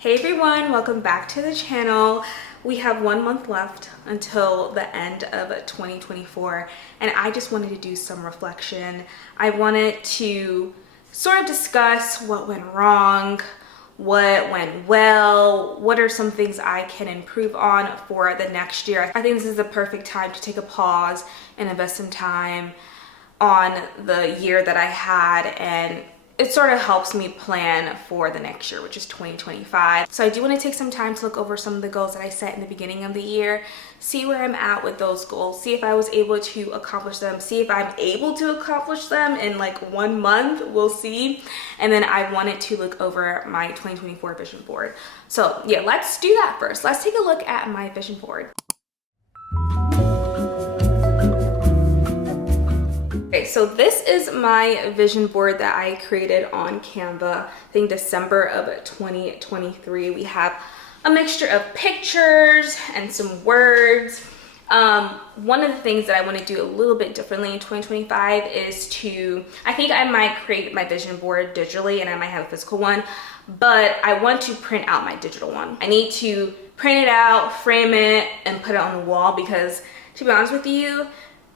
Hey everyone, welcome back to the channel. We have 1 month left until the end of 2024 and I just wanted to do some reflection. I wanted to sort of discuss what went wrong, what went well, what are some things I can improve on for the next year. I think this is the perfect time to take a pause and invest some time on the year that I had, and it sort of helps me plan for the next year, which is 2025. So I do want to take some time to look over some of the goals that I set in the beginning of the year, see where I'm at with those goals, see if I was able to accomplish them, see if I'm able to accomplish them in like 1 month, we'll see. And then I wanted to look over my 2024 vision board. So yeah, let's do that first. Let's take a look at my vision board. Okay, so this is my vision board that I created on Canva, I think December of 2023. We have a mixture of pictures and some words. One of the things that I want to do a little bit differently in 2025 is I think I might create my vision board digitally and I might have a physical one, but I want to print out my digital one. I need to print it out, frame it, and put it on the wall because, to be honest with you,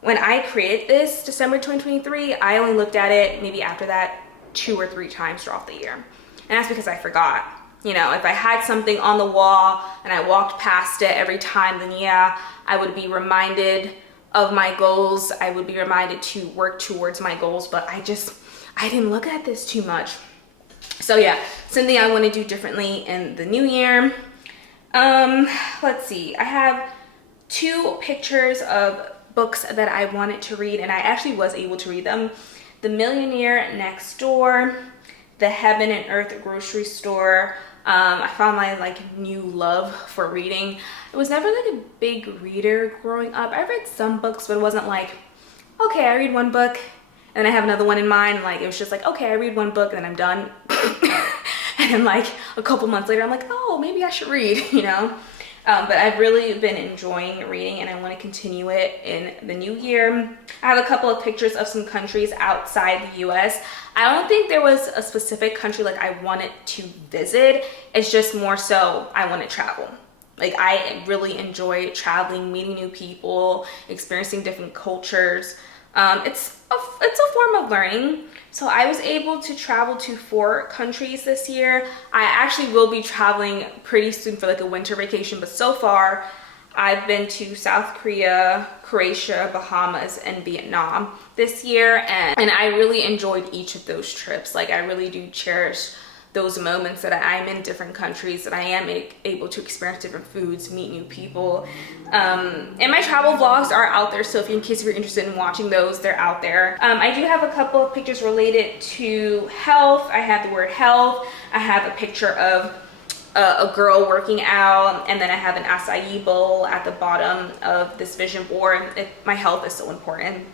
when I created this December 2023, I only looked at it maybe after that 2 or 3 times throughout the year. And that's because I forgot. You know, if I had something on the wall and I walked past it every time, then yeah, I would be reminded of my goals. I would be reminded to work towards my goals, but I didn't look at this too much. So yeah, something I want to do differently in the new year. Let's see, I have 2 pictures of books that I wanted to read, and I actually was able to read them. The Millionaire Next Door, The Heaven and Earth Grocery Store. I found my new love for reading. I was never like a big reader growing up. I read some books, but it wasn't like, okay, I read 1 book and I have another one in mind. Like, it was just like, okay, I read 1 book and then I'm done. And then like a couple months later, I'm like, oh, maybe I should read, you know? But I've really been enjoying reading and I want to continue it in the new year. I have a couple of pictures of some countries outside the US. I don't think there was a specific country like I wanted to visit. It's just more so I want to travel. Like, I really enjoy traveling, meeting new people, experiencing different cultures. It's a form of learning. So I was able to travel to 4 countries this year. I actually will be traveling pretty soon for like a winter vacation, but so far I've been to South Korea, Croatia, Bahamas, and Vietnam this year. And I really enjoyed each of those trips. Like, I really do cherish those moments that I'm in different countries, that I am able to experience different foods, meet new people. And my travel vlogs are out there, so in case you're interested in watching those, they're out there. I do have a couple of pictures related to health. I have the word health. I have a picture of a girl working out, and then I have an acai bowl at the bottom of this vision board. My health is so important.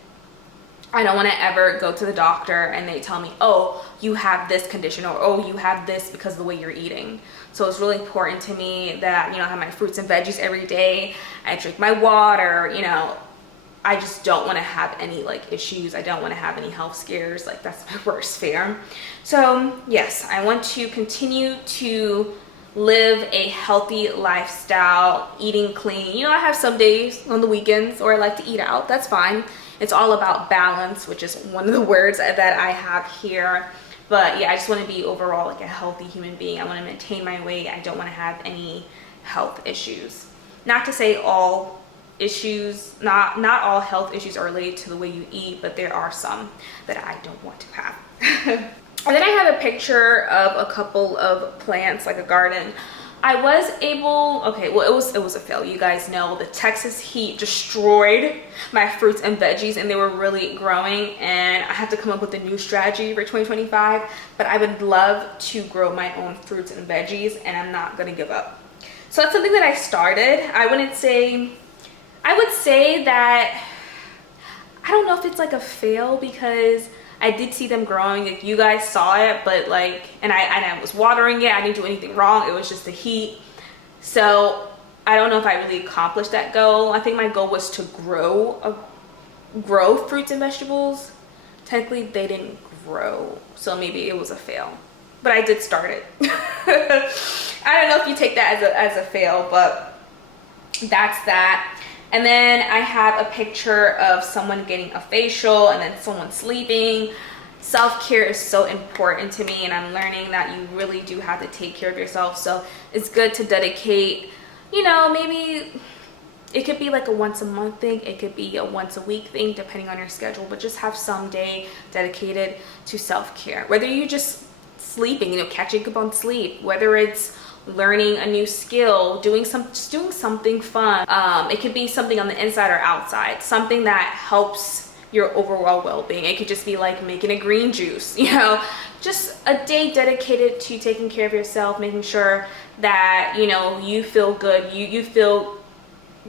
I don't want to ever go to the doctor and they tell me, oh, you have this condition, or oh, you have this because of the way you're eating. So it's really important to me that, you know, I have my fruits and veggies every day. I drink my water, you know. I just don't want to have any like issues. I don't want to have any health scares. Like, that's my worst fear. So yes, I want to continue to live a healthy lifestyle, eating clean. You know, I have some days on the weekends or I like to eat out. That's fine. It's all about balance, which is one of the words that I have here. But yeah, I just want to be overall like a healthy human being. I want to maintain my weight. I don't want to have any health issues. Not to say all issues, not all health issues are related to the way you eat, but there are some that I don't want to have. And then I have a picture of a couple of plants, like a garden. I was able, okay, well, it was a fail. You guys know the Texas heat destroyed my fruits and veggies, and they were really growing, and I have to come up with a new strategy for 2025, but I would love to grow my own fruits and veggies, and I'm not gonna give up. So that's something that I started. I would say that, I don't know if it's like a fail, because I did see them growing, like you guys saw it, but like, and I was watering it. I didn't do anything wrong. It was just the heat. So I don't know if I really accomplished that goal. I think my goal was to grow fruits and vegetables. Technically, they didn't grow, so maybe it was a fail. But I did start it. I don't if you take that as a fail, but that's that. And then I have a picture of someone getting a facial and then someone sleeping. Self-care is so important to me, and I'm learning that you really do have to take care of yourself. So it's good to dedicate, you know, maybe it could be like a once a month thing, it could be a once a week thing, depending on your schedule, but just have some day dedicated to self-care. Whether you're just sleeping, you know, catching up on sleep, whether it's learning a new skill, just doing something fun. It could be something on the inside or outside, something that helps your overall well-being. It could just be like making a green juice, you know, just a day dedicated to taking care of yourself, making sure that, you know, you feel good, you feel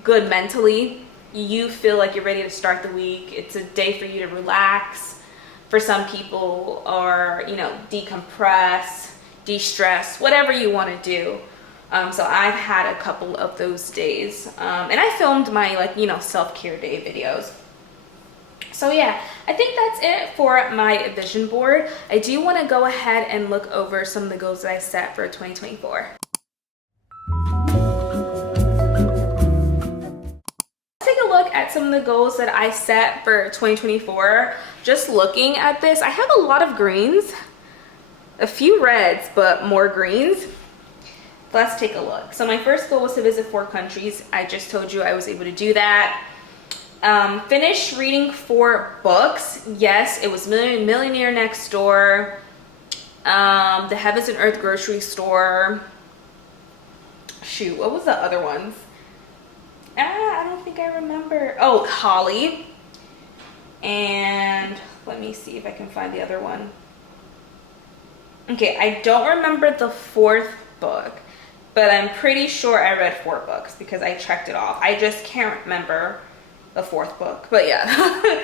good mentally, you feel like you're ready to start the week. It's a day for you to relax for some people, or, you know, decompress, de-stress, whatever you want to do. So I've had a couple of those days, and I filmed my, like, you know, self-care day videos. So yeah, I think that's it for my vision board. I do want to go ahead and look over some of the goals that I set for 2024. Take a look at some of the goals that I set for 2024. Just looking at this, I have a lot of greens, a few reds, but more greens. Let's take a look. So my first goal was to visit 4 countries. I just told you I was able to do that. Finish reading 4 books. Yes, it was Millionaire Next Door, The Heavens and Earth Grocery Store. Shoot, what was the other ones? I don't think I remember. Oh, Holly. And let me see if I can find the other one. Okay, I don't remember the 4th book, but I'm pretty sure I read 4 books because I checked it off. I just can't remember the 4th book, but yeah,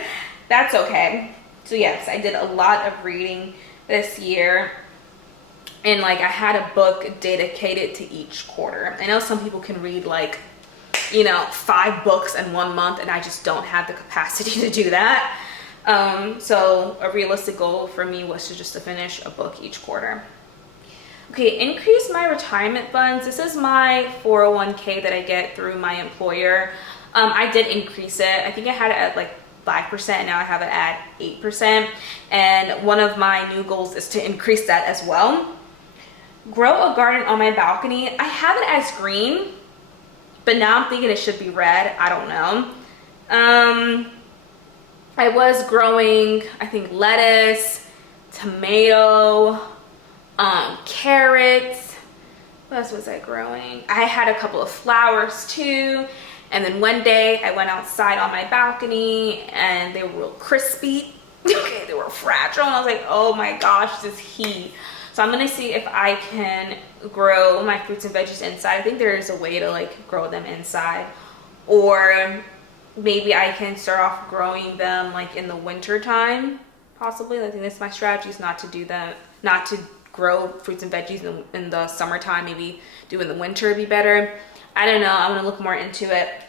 that's okay. So yes, I did a lot of reading this year, and like I had a book dedicated to each quarter. I know some people can read like, you know, 5 books in 1 month, and I just don't have the capacity to do that. So a realistic goal for me was to finish a book each quarter. Okay, increase my retirement funds. This is my 401k that I get through my employer. I did increase it. I think I had it at like 5%, and now I have it at 8%. And one of my new goals is to increase that as well. Grow a garden on my balcony. I have it as green, but now I'm thinking it should be red. I don't know. I was growing, I think, lettuce, tomato, carrots. What else was I growing? I had a couple of flowers too. And then one day I went outside on my balcony and they were real crispy. Okay, they were fragile. And I was like, oh my gosh, this heat. So I'm gonna see if I can grow my fruits and veggies inside. I think there is a way to like grow them inside, or maybe I can start off growing them like in the winter time, possibly. I think that's my strategy, is not to do that, not to grow fruits and veggies in the summertime. Maybe do in the winter would be better. I don't know. I'm gonna look more into it.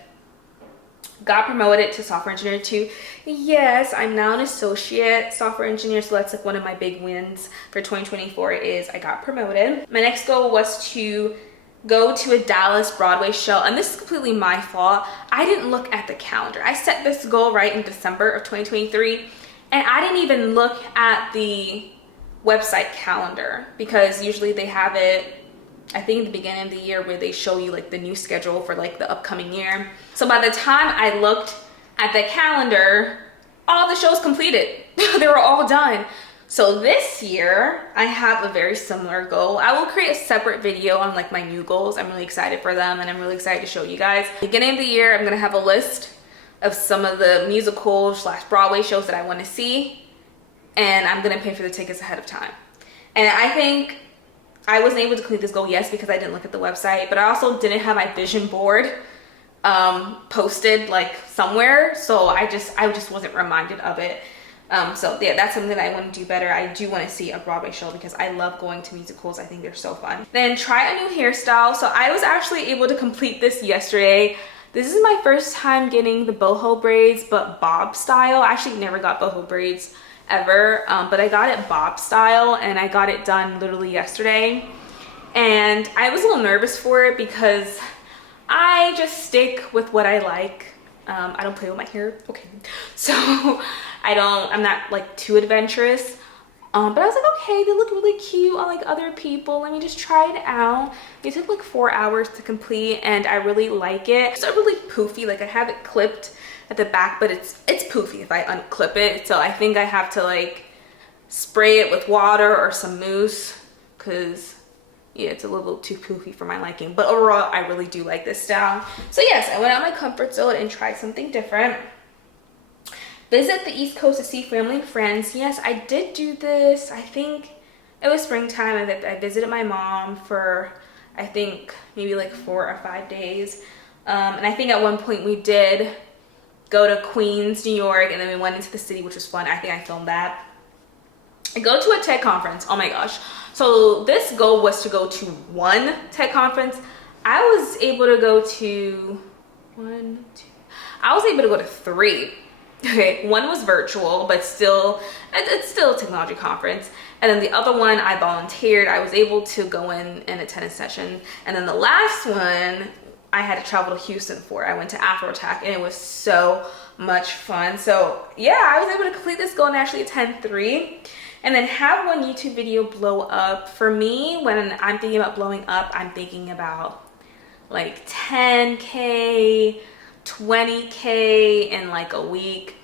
Got promoted to software engineer too. Yes, I'm now an associate software engineer, so that's like one of my big wins for 2024 is I got promoted. My next goal was to go to a Dallas Broadway show, and this is completely my fault. I didn't look at the calendar. I set this goal right in December of 2023, and I didn't even look at the website calendar, because usually they have it, I think, at the beginning of the year, where they show you like the new schedule for like the upcoming year. So by the time I looked at the calendar, all the shows completed. They were all done. So this year I have a very similar goal. I will create a separate video on like my new goals. I'm really excited for them, and I'm really excited to show you guys. Beginning of the year, I'm gonna have a list of some of the musical / Broadway shows that I want to see, and I'm gonna pay for the tickets ahead of time. And I think I wasn't able to complete this goal, yes, because I didn't look at the website, but I also didn't have my vision board posted like somewhere, so I just wasn't reminded of it. So yeah, that's something that I want to do better. I do want to see a Broadway show because I love going to musicals. I think they're so fun. Then try a new hairstyle. So I was actually able to complete this yesterday. This is my first time getting the boho braids, but bob style. I actually never got boho braids ever, but I got it bob style, and I got it done literally yesterday. and I was a little nervous for it because I just stick with what I like. I don't play with my hair, okay? So I'm not like too adventurous. But I was like, okay, they look really cute on like other people. Let me just try it out. It took like 4 hours to complete, and I really like it. It's not really poofy. Like I have it clipped at the back, but it's poofy if I unclip it. So I think I have to like spray it with water or some mousse, because yeah, it's a little too poofy for my liking. But overall, I really do like this style. So yes, I went out of my comfort zone and tried something different. Visit the East Coast to see family and friends. Yes, I did do this. I think it was springtime. I visited my mom for, I think, maybe like 4 or 5 days. And I think at one point we did go to Queens, New York, and then we went into the city, which was fun. I think I filmed that. I go to a tech conference. Oh my gosh. So this goal was to go to 1 tech conference. I was able to go to 3. Okay, 1 was virtual, but still, it's still a technology conference. And then the other one, I volunteered. I was able to go in and attend a session. And then the last one, I had to travel to Houston for. I went to Afrotech, and it was so much fun. So yeah, I was able to complete this goal and actually attend 3. And then have 1 YouTube video blow up. For me, when I'm thinking about blowing up, I'm thinking about like 10K, 20K in like a week.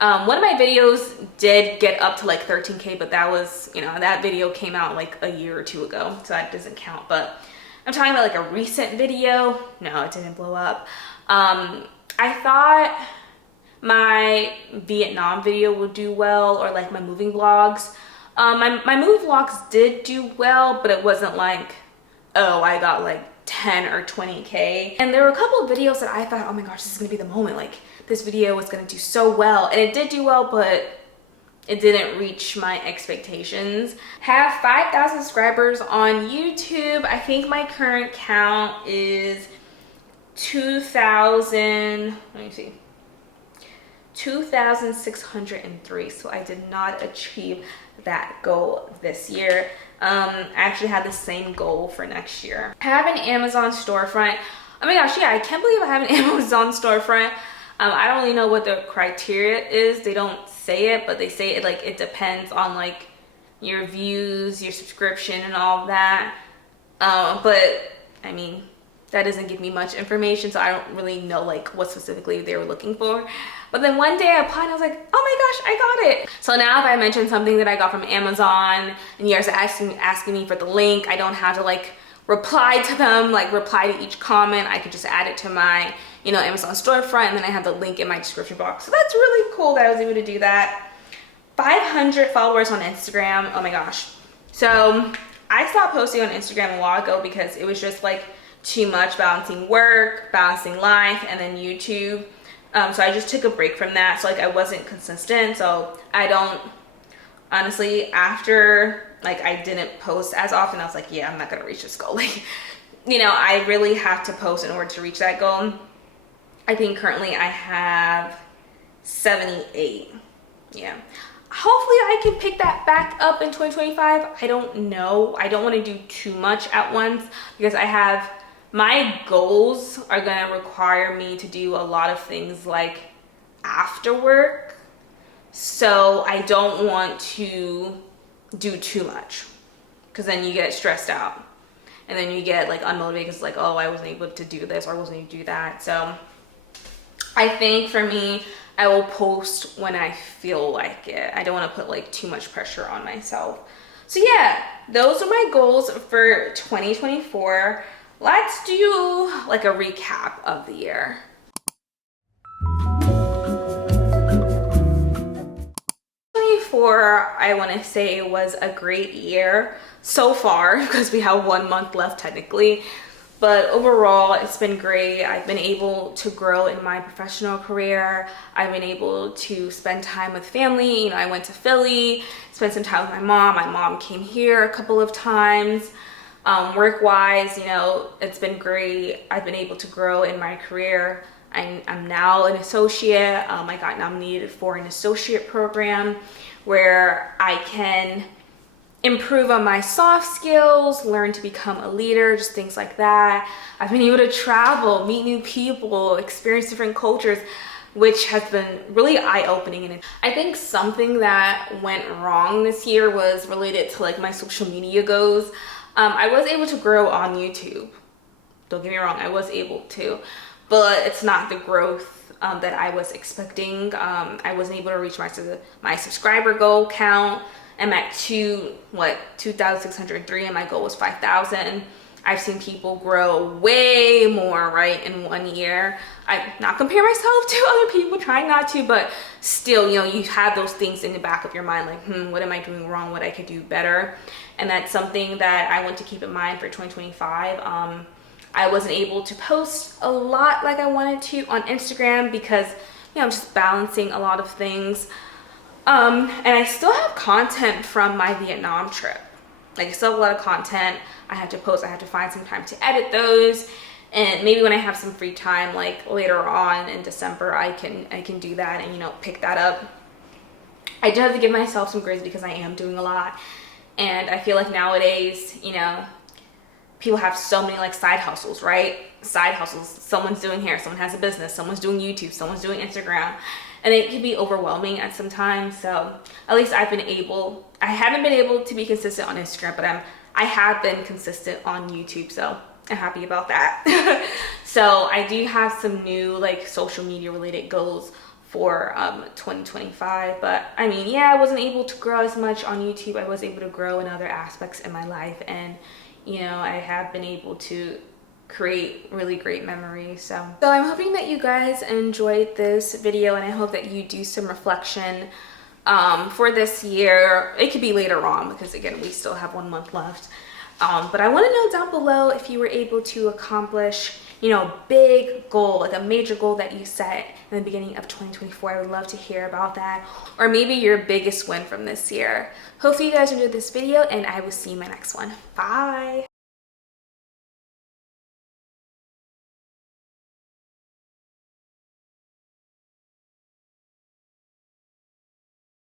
One of my videos did get up to like 13K, but that was, you know, that video came out like a year or 2 ago, so that doesn't count. But I'm talking about like a recent video. No, it didn't blow up. I thought my Vietnam video would do well, or like my moving vlogs. My movie vlogs did do well, but it wasn't like, oh, I got like 10 or 20K. And there were a couple of videos that I thought, oh my gosh, this is gonna be the moment. Like this video was gonna do so well, and it did do well, but it didn't reach my expectations. Have 5,000 subscribers on YouTube. I think my current count is 2,000, let me see, 2,603. So I did not achieve that goal this year. I actually had the same goal for next year. Have an Amazon storefront. Oh my gosh, yeah, I can't believe I have an Amazon storefront. I don't really know what the criteria is. They don't say it, but they say it like it depends on like your views, your subscription, and all of that. But I mean, that doesn't give me much information, so I don't really know like what specifically they were looking for. But then one day I applied and I was like, oh my gosh, I got it. So now if I mention something that I got from Amazon and you guys are asking me for the link, I don't have to like reply to them, like reply to each comment. I could just add it to my, you know, Amazon storefront, and then I have the link in my description box. So that's really cool that I was able to do that. 500 followers on Instagram. Oh my gosh. So I stopped posting on Instagram a while ago because it was just like too much balancing work, balancing life, and then YouTube. So I just took a break from that. So like I wasn't consistent. So I don't, honestly, after like I didn't post as often, I was like, yeah, I'm not gonna reach this goal. Like, you know, I really have to post in order to reach that goal. I think currently I have 78. Yeah. Hopefully I can pick that back up in 2025. I don't know. I don't want to do too much at once because my goals are going to require me to do a lot of things like after work. So I don't want to do too much because then you get stressed out and then you get like unmotivated because it's like, oh, I wasn't able to do this or I wasn't able to do that. So I think for me, I will post when I feel like it. I don't want to put like too much pressure on myself. So yeah, those are my goals for 2024. Let's do like a recap of the year. 2024, I want to say was a great year so far because we have 1 month left technically. But overall, it's been great. I've been able to grow in my professional career. I've been able to spend time with family. You know, I went to Philly, spent some time with my mom. My mom came here a couple of times. Work-wise, you know, it's been great. I've been able to grow in my career. I'm now an associate. I got nominated for an associate program where I can improve on my soft skills, learn to become a leader, just things like that. I've been able to travel, meet new people, experience different cultures, which has been really eye-opening. And I think something that went wrong this year was related to like my social media goals. I was able to grow on YouTube. Don't get me wrong, I was able to, but it's not the growth that I was expecting. I wasn't able to reach my subscriber goal count. I'm at 2,603 and my goal was 5,000. I've seen people grow way more, right, in 1 year. I not compare myself to other people, trying not to, but still, you know, you have those things in the back of your mind, like, what am I doing wrong? What I could do better? And that's something that I want to keep in mind for 2025. I wasn't able to post a lot like I wanted to on Instagram because, you know, I'm just balancing a lot of things. And I still have content from my Vietnam trip. Like, I still have a lot of content I have to post. I have to find some time to edit those. And maybe when I have some free time, like later on in December, I can do that and, you know, pick that up. I do have to give myself some grace because I am doing a lot. And I feel like nowadays, you know, people have so many like side hustles, right? Side hustles. Someone's doing hair, someone has a business, someone's doing YouTube, someone's doing Instagram. And it can be overwhelming at some time. So at least I haven't been able to be consistent on Instagram, but I have been consistent on YouTube. So I'm happy about that. So I do have some new like social media related goals for 2025. But I mean, yeah, I wasn't able to grow as much on YouTube. I was able to grow in other aspects in my life. And, you know, I have been able to create really great memories. So I'm hoping that you guys enjoyed this video, and I hope that you do some reflection for this year. It could be later on because, again, we still have 1 month left. But I want to know down below if you were able to accomplish, you know, a big goal, like a major goal that you set in the beginning of 2024. I would love to hear about that. Or maybe your biggest win from this year. Hopefully you guys enjoyed this video, and I will see you in my next one. Bye.